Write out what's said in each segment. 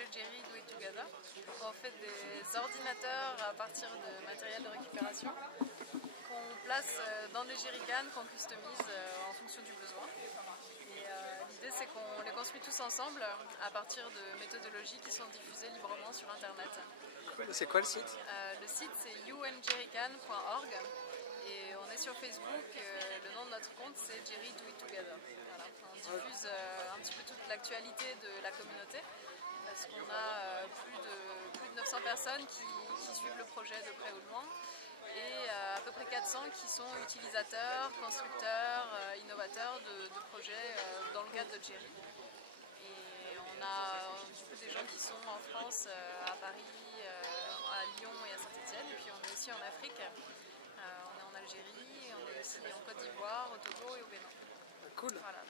projet Jerry Do It Together. On fait des ordinateurs à partir de matériel de récupération qu'on place dans des jerrycans qu'on customise en fonction du besoin. Et l'idée c'est qu'on les construit tous ensemble à partir de méthodologies qui sont diffusées librement sur internet. C'est quoi le site? Le site c'est unjerrycan.org et on est sur Facebook. Le nom de notre compte c'est Jerry Do It Together. Voilà. On diffuse un petit peu toute l'actualité de la communauté parce qu'on a plus de 900 personnes qui suivent le projet de près ou de loin et à peu près 400 qui sont utilisateurs, constructeurs, innovateurs de projets dans le cadre de Jerry. Et on a du coup des gens qui sont en France, à Paris, à Lyon et à Saint-Étienne, et puis on est aussi en Afrique, on est en Algérie, on est aussi en Côte d'Ivoire, au Togo et au Bénin. Cool. Voilà,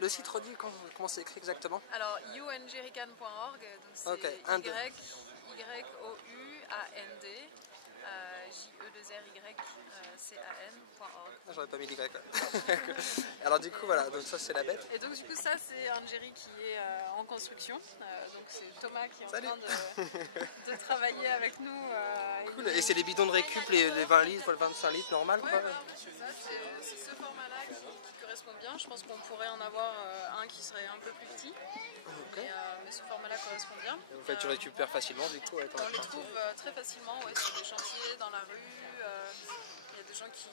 le site redit comment c'est écrit exactement? Alors unjerrycan.org, donc c'est okay. Y-O-U-A-N-D. JE2RYCAN.org. J'aurais pas mis l'Y. Alors du coup voilà, donc ça c'est la bête. Et donc du coup ça c'est un Jerry qui est en construction. Donc c'est Thomas qui est en train de travailler avec nous. Cool. Et c'est les bidons de récup, les 20 litres, les 25 litres normal quoi. Ouais, c'est ce format là qui correspond bien. Je pense qu'on pourrait en avoir un qui serait un peu plus petit. Okay. Mais ce format là correspond bien. Et vous faites, tu récupères facilement du coup? On les trouve très facilement sur des chantiers, dans la rue. Il y a des gens qui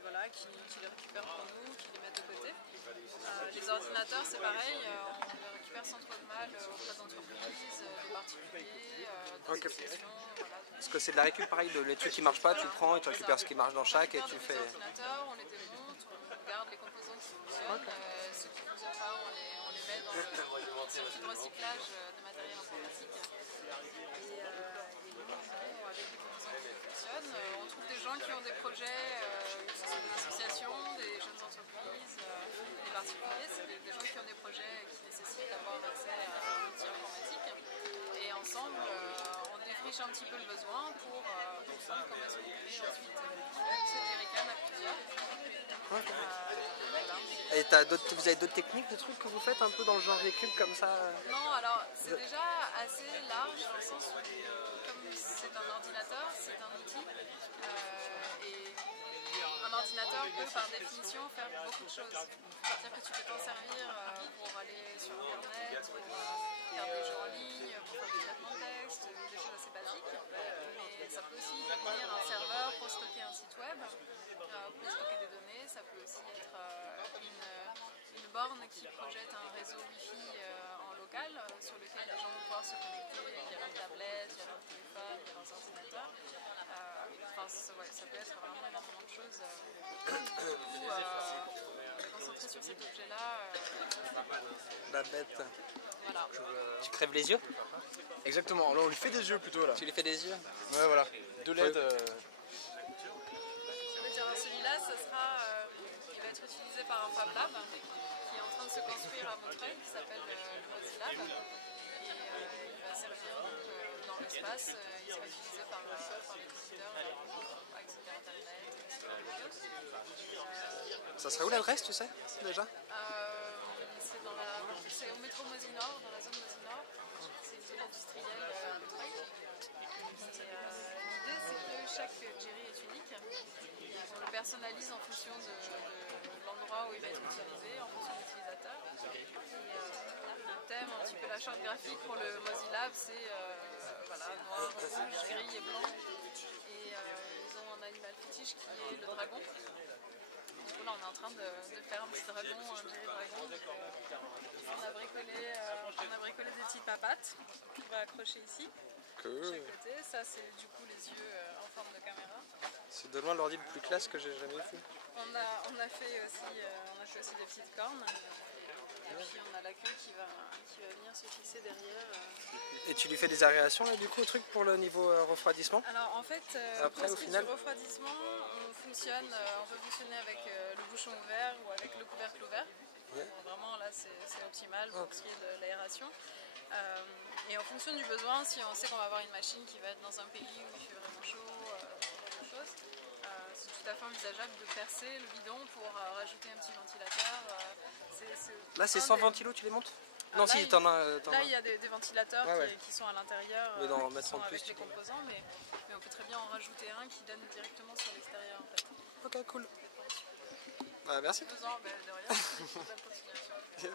les récupèrent pour nous, qui les mettent de côté. Les ordinateurs c'est pareil, on les récupère sans trop de mal auprès d'entreprises, de particuliers, d'associations. Voilà. Parce que c'est de la récup pareil, les trucs qui ne marchent pas, tu prends et tu récupères ce qui marche dans chaque et tu fais... Les ordinateurs, on les démonte, on garde les composants qui fonctionnent, ceux qui ne fonctionnent pas on les met dans le circuit de recyclage de matériel informatique. Et nous, avec les composants qui fonctionnent, on trouve des gens qui ont des projets, que ce soit des associations, des jeunes entreprises, des particuliers, c'est des gens qui ont des projets qui nécessitent d'avoir accès à l'outil informatique. Et ensemble, on défriche un petit peu le besoin pour comprendre comment est-ce qu'on crée ensuite ces jerrycans à plusieurs. Et vous avez d'autres techniques, des trucs que vous faites un peu dans le genre récup comme ça? Non, alors c'est déjà assez large dans le sens où comme c'est un ordinateur, c'est un outil et un ordinateur peut par définition faire beaucoup de choses. C'est-à-dire que tu peux t'en servir pour aller sur internet, pour faire des jeux en ligne, pour faire des traitements de texte, des choses assez basiques. Mais ça peut aussi devenir un serveur pour stocker un site web, pour stocker des données. Ça peut aussi être une borne qui projette un réseau Wi-Fi en local sur lequel les gens vont pouvoir se connecter via leur tablette, via leur téléphone, via leurs ordinateurs. Ça peut être vraiment énormément de choses. Du coup, on est concentré sur cet objet-là. La bête. Voilà. Tu crèves les yeux? Exactement, là on lui fait des yeux plutôt là. Tu lui fais des yeux? Ouais voilà, de LED. Celui-là, il va être utilisé par un Fab Lab qui est en train de se construire à Montreuil, qui s'appelle le Mozilab. Et il va servir dans l'espace, il sera utilisé par les visiteurs avec internet, Ça serait où l'adresse, tu sais, déjà? C'est au métro Mosinor, dans la zone Mosinor. C'est une zone industrielle à Montreuil. L'idée, c'est que chaque Jerry est unique. On le personnalise en fonction de l'endroit où il va être utilisé, en fonction de l'utilisateur. Le thème, un petit peu la charte graphique pour le Mozilab, c'est noir, rouge, gris et blanc. Et ils ont un animal fétiche qui est le dragon. Du coup là on est en train de faire un petit dragon, un Jerry dragon. On a bricolé des petites papates qu'on va accrocher ici. Cool. De chaque côté. Ça c'est du coup les yeux en forme de caméra. C'est de loin l'ordi le plus classe que j'ai jamais vu. On a fait aussi des petites cornes. Et puis on a la queue qui va venir se fixer derrière. Et tu lui fais des aérations là, du coup au truc pour le niveau refroidissement? Alors en fait, après, pour au final, du refroidissement, on peut fonctionner avec le bouchon ouvert ou avec le couvercle ouvert. Ouais. Vraiment là c'est optimal pour ce qui est de l'aération. Et en fonction du besoin, si on sait qu'on va avoir une machine qui va être dans un pays où il fait vraiment chaud, ce genre de choses, c'est tout à fait envisageable de percer le bidon pour rajouter un petit ventilateur. Là c'est sans ventilo, tu les montes? Non, là, si, t'en as. Là, il y a des ventilateurs Ouais, ouais. qui sont à l'intérieur, Mais d'en qui mettre sont en plus, avec les composants, mais on peut très bien en rajouter un qui donne directement sur l'extérieur en fait. Ok, cool. Bah, merci. De rien. Bonne continuation.